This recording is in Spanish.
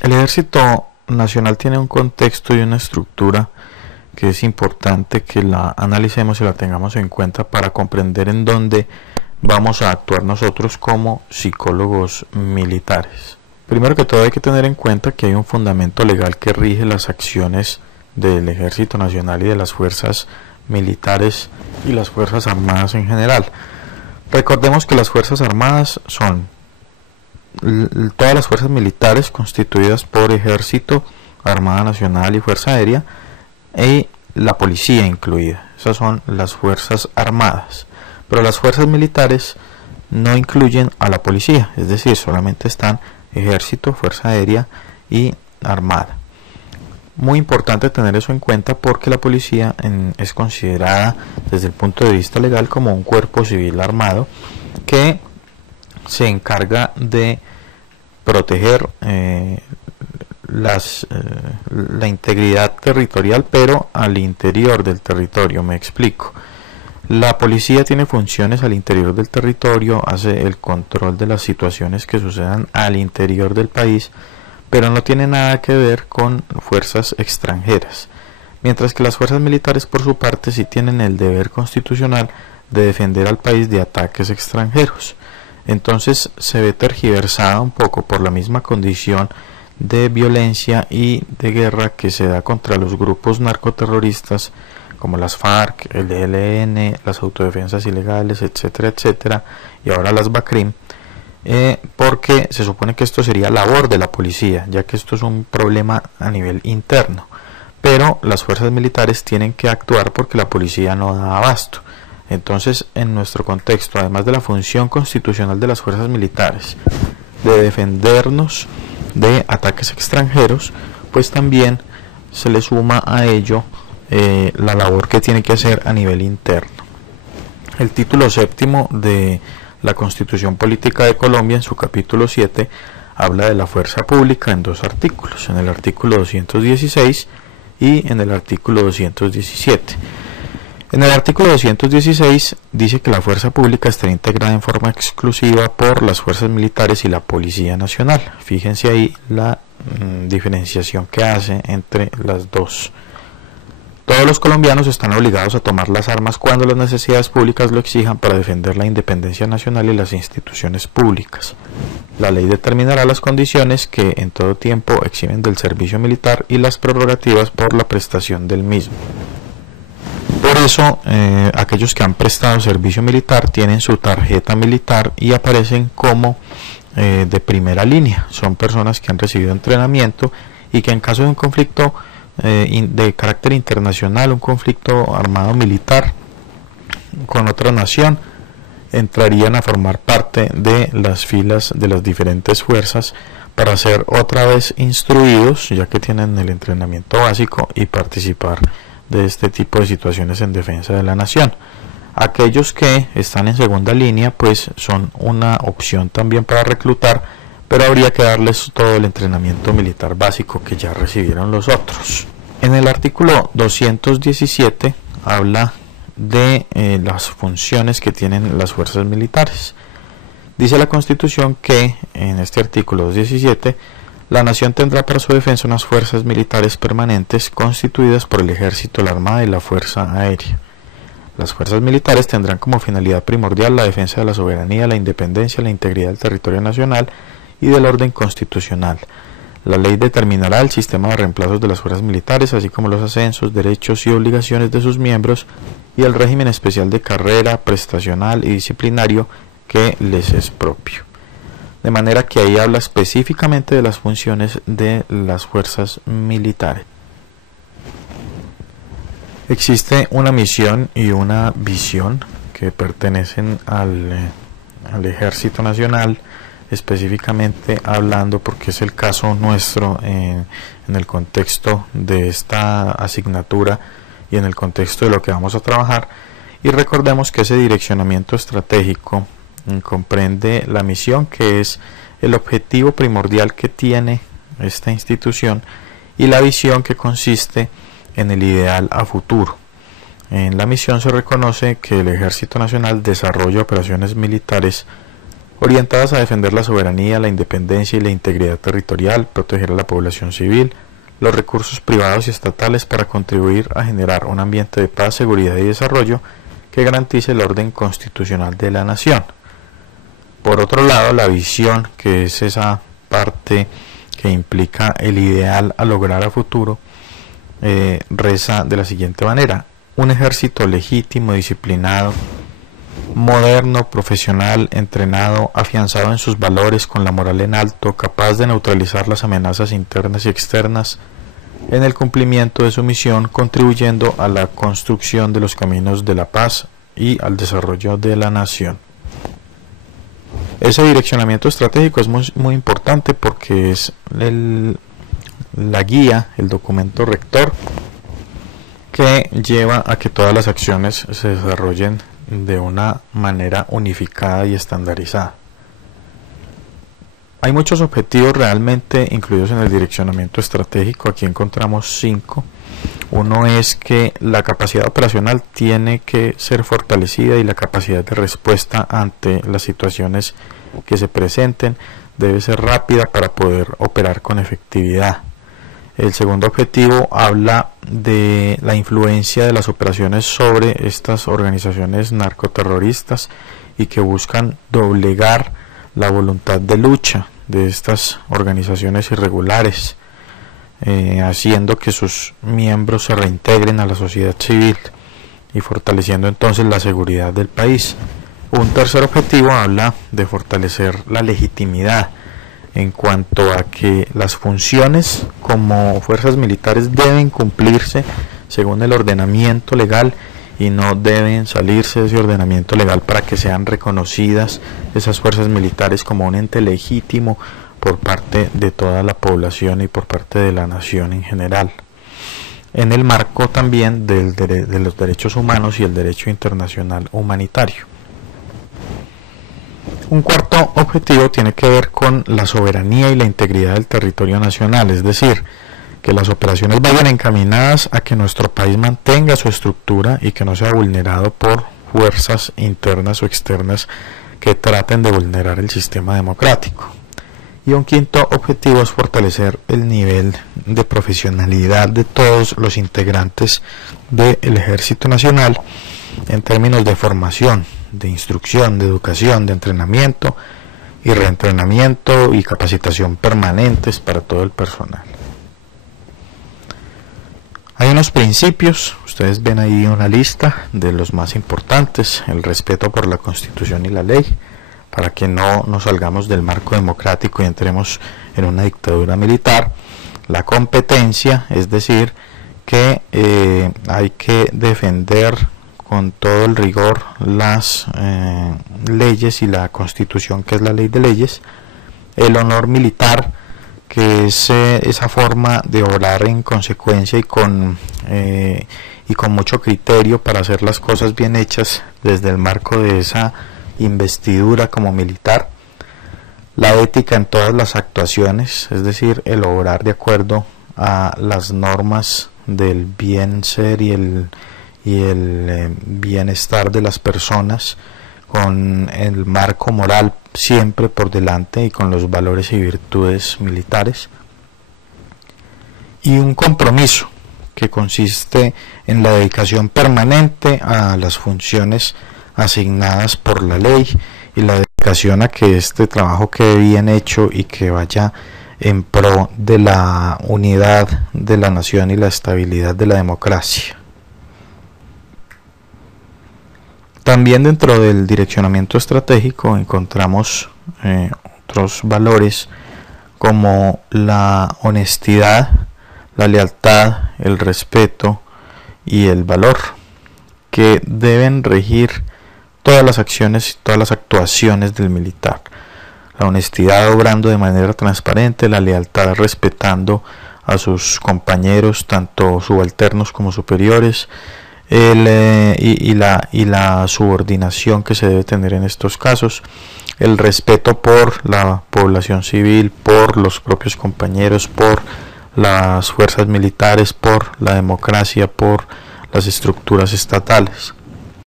El Ejército Nacional tiene un contexto y una estructura que es importante que la analicemos y la tengamos en cuenta para comprender en dónde vamos a actuar nosotros como psicólogos militares. Primero que todo hay que tener en cuenta que hay un fundamento legal que rige las acciones del Ejército Nacional y de las fuerzas militares y las fuerzas armadas en general. Recordemos que las fuerzas armadas son todas las fuerzas militares constituidas por Ejército, Armada Nacional y Fuerza Aérea, y la policía incluida. Esas son las fuerzas armadas, pero las fuerzas militares no incluyen a la policía, es decir, solamente están Ejército, Fuerza Aérea y Armada. Muy importante tener eso en cuenta porque la policía es considerada desde el punto de vista legal como un cuerpo civil armado que se encarga de proteger la integridad territorial, pero al interior del territorio. Me explico. La policía tiene funciones al interior del territorio, hace el control de las situaciones que sucedan al interior del país, pero no tiene nada que ver con fuerzas extranjeras. Mientras que las fuerzas militares, por su parte, sí tienen el deber constitucional de defender al país de ataques extranjeros. Entonces se ve tergiversada un poco por la misma condición de violencia y de guerra que se da contra los grupos narcoterroristas como las FARC, el ELN, las autodefensas ilegales, etcétera, etcétera, y ahora las BACRIM, porque se supone que esto sería labor de la policía, ya que esto es un problema a nivel interno, pero las fuerzas militares tienen que actuar porque la policía no da abasto. Entonces, en nuestro contexto, además de la función constitucional de las fuerzas militares de defendernos de ataques extranjeros, pues también se le suma a ello la labor que tiene que hacer a nivel interno. El título séptimo de la Constitución Política de Colombia, en su capítulo 7, habla de la fuerza pública en dos artículos, en el artículo 216 y en el artículo 217. En el artículo 216 dice que la fuerza pública estará integrada en forma exclusiva por las fuerzas militares y la Policía Nacional. Fíjense ahí la diferenciación que hace entre las dos. Todos los colombianos están obligados a tomar las armas cuando las necesidades públicas lo exijan para defender la independencia nacional y las instituciones públicas. La ley determinará las condiciones que en todo tiempo eximen del servicio militar y las prerrogativas por la prestación del mismo. Por eso, aquellos que han prestado servicio militar tienen su tarjeta militar y aparecen como de primera línea. Son personas que han recibido entrenamiento y que en caso de un conflicto de carácter internacional, un conflicto armado militar con otra nación, entrarían a formar parte de las filas de las diferentes fuerzas para ser otra vez instruidos, ya que tienen el entrenamiento básico, y participar de este tipo de situaciones en defensa de la nación. Aquellos que están en segunda línea pues son una opción también para reclutar, pero habría que darles todo el entrenamiento militar básico que ya recibieron los otros. En el artículo 217 habla de las funciones que tienen las fuerzas militares. Dice la Constitución que en este artículo 217 la nación tendrá para su defensa unas fuerzas militares permanentes constituidas por el Ejército, la Armada y la Fuerza Aérea. Las fuerzas militares tendrán como finalidad primordial la defensa de la soberanía, la independencia, la integridad del territorio nacional y del orden constitucional. La ley determinará el sistema de reemplazos de las fuerzas militares, así como los ascensos, derechos y obligaciones de sus miembros y el régimen especial de carrera, prestacional y disciplinario que les es propio. De manera que ahí habla específicamente de las funciones de las fuerzas militares. Existe una misión y una visión que pertenecen al Ejército Nacional, específicamente hablando, porque es el caso nuestro en el contexto de esta asignatura y en el contexto de lo que vamos a trabajar. Y recordemos que ese direccionamiento estratégico comprende la misión, que es el objetivo primordial que tiene esta institución, y la visión, que consiste en el ideal a futuro. En la misión se reconoce que el Ejército Nacional desarrolla operaciones militares orientadas a defender la soberanía, la independencia y la integridad territorial, proteger a la población civil, los recursos privados y estatales para contribuir a generar un ambiente de paz, seguridad y desarrollo que garantice el orden constitucional de la nación. Por otro lado, la visión, que es esa parte que implica el ideal a lograr a futuro, reza de la siguiente manera: un ejército legítimo, disciplinado, moderno, profesional, entrenado, afianzado en sus valores, con la moral en alto, capaz de neutralizar las amenazas internas y externas en el cumplimiento de su misión, contribuyendo a la construcción de los caminos de la paz y al desarrollo de la nación. Ese direccionamiento estratégico es muy importante porque es la guía, el documento rector que lleva a que todas las acciones se desarrollen de una manera unificada y estandarizada. Hay muchos objetivos realmente incluidos en el direccionamiento estratégico. Aquí encontramos 5. Uno es que la capacidad operacional tiene que ser fortalecida y la capacidad de respuesta ante las situaciones que se presenten debe ser rápida para poder operar con efectividad. El segundo objetivo habla de la influencia de las operaciones sobre estas organizaciones narcoterroristas y que buscan doblegar la voluntad de lucha de estas organizaciones irregulares, haciendo que sus miembros se reintegren a la sociedad civil y fortaleciendo entonces la seguridad del país. Un tercer objetivo habla de fortalecer la legitimidad en cuanto a que las funciones como fuerzas militares deben cumplirse según el ordenamiento legal y no deben salirse de ese ordenamiento legal para que sean reconocidas esas fuerzas militares como un ente legítimo por parte de toda la población y por parte de la nación en general, en el marco también de los derechos humanos y el derecho internacional humanitario. Un cuarto objetivo tiene que ver con la soberanía y la integridad del territorio nacional, es decir, que las operaciones vayan encaminadas a que nuestro país mantenga su estructura y que no sea vulnerado por fuerzas internas o externas que traten de vulnerar el sistema democrático. Y un quinto objetivo es fortalecer el nivel de profesionalidad de todos los integrantes del Ejército Nacional en términos de formación, de instrucción, de educación, de entrenamiento y reentrenamiento y capacitación permanentes para todo el personal. Hay unos principios, ustedes ven ahí una lista de los más importantes: el respeto por la Constitución y la ley, para que no nos salgamos del marco democrático y entremos en una dictadura militar; la competencia, es decir, que hay que defender con todo el rigor las leyes y la Constitución, que es la ley de leyes; el honor militar, que es esa forma de obrar en consecuencia y con mucho criterio para hacer las cosas bien hechas desde el marco de esa investidura como militar; la ética en todas las actuaciones, es decir, el obrar de acuerdo a las normas del bien ser y el bienestar de las personas, con el marco moral siempre por delante y con los valores y virtudes militares; y un compromiso que consiste en la dedicación permanente a las funciones asignadas por la ley y la dedicación a que este trabajo quede bien hecho y que vaya en pro de la unidad de la nación y la estabilidad de la democracia. También dentro del direccionamiento estratégico encontramos otros valores como la honestidad, la lealtad, el respeto y el valor, que deben regir todas las acciones y todas las actuaciones del militar. La honestidad obrando de manera transparente, la lealtad respetando a sus compañeros, tanto subalternos como superiores, y la subordinación que se debe tener en estos casos, el respeto por la población civil, por los propios compañeros, por las fuerzas militares, por la democracia, por las estructuras estatales.